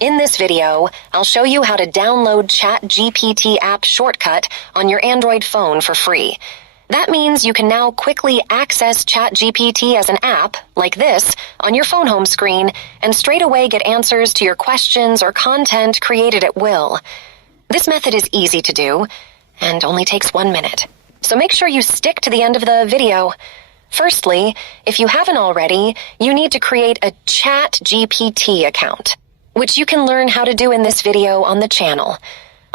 In this video, I'll show you how to download ChatGPT app shortcut on your Android phone for free. That means you can now quickly access ChatGPT as an app, like this, on your phone home screen, and straight away get answers to your questions or content created at will. This method is easy to do, and only takes 1 minute. So make sure you stick to the end of the video. Firstly, if you haven't already, you need to create a ChatGPT account, which you can learn how to do in this video on the channel.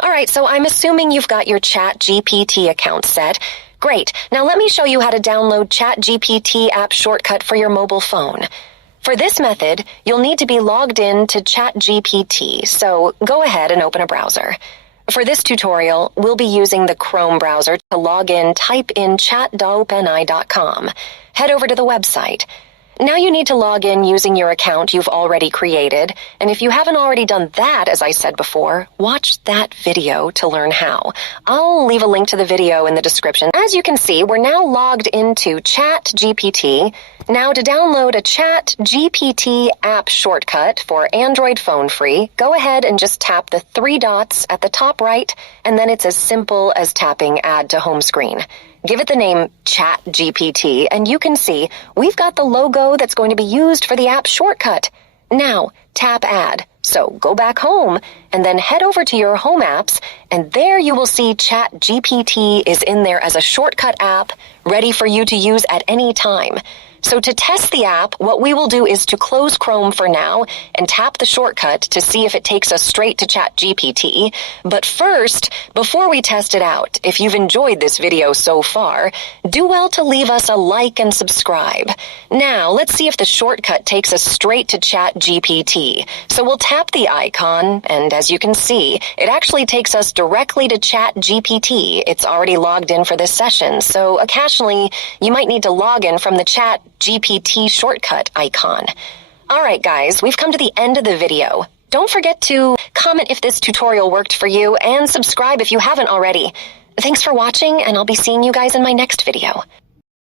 Alright, so I'm assuming you've got your ChatGPT account set. Great, now let me show you how to download ChatGPT app shortcut for your mobile phone. For this method, you'll need to be logged in to ChatGPT, so go ahead and open a browser. For this tutorial, we'll be using the Chrome browser. To log in, type in chat.openai.com. Head over to the website. Now you need to log in using your account you've already created, and if you haven't already done that, as I said before, watch that video to learn how. I'll leave a link to the video in the description. As you can see, we're now logged into ChatGPT. Now to download a ChatGPT app shortcut for Android phone free, go ahead and just tap the 3 dots at the top right, and then it's as simple as tapping Add to Home Screen. Give it the name ChatGPT, and you can see we've got the logo that's going to be used for the app shortcut. Now, tap Add. So go back home, and then head over to your home apps, and there you will see ChatGPT is in there as a shortcut app, ready for you to use at any time. So to test the app, what we will do is to close Chrome for now and tap the shortcut to see if it takes us straight to ChatGPT. But first, before we test it out, if you've enjoyed this video so far, do well to leave us a like and subscribe. Now, let's see if the shortcut takes us straight to ChatGPT. So we'll tap the icon, and as you can see, it actually takes us directly to ChatGPT. It's already logged in for this session, so occasionally you might need to log in from the ChatGPT shortcut icon. Alright guys, we've come to the end of the video. Don't forget to comment if this tutorial worked for you and subscribe if you haven't already. Thanks for watching, and I'll be seeing you guys in my next video.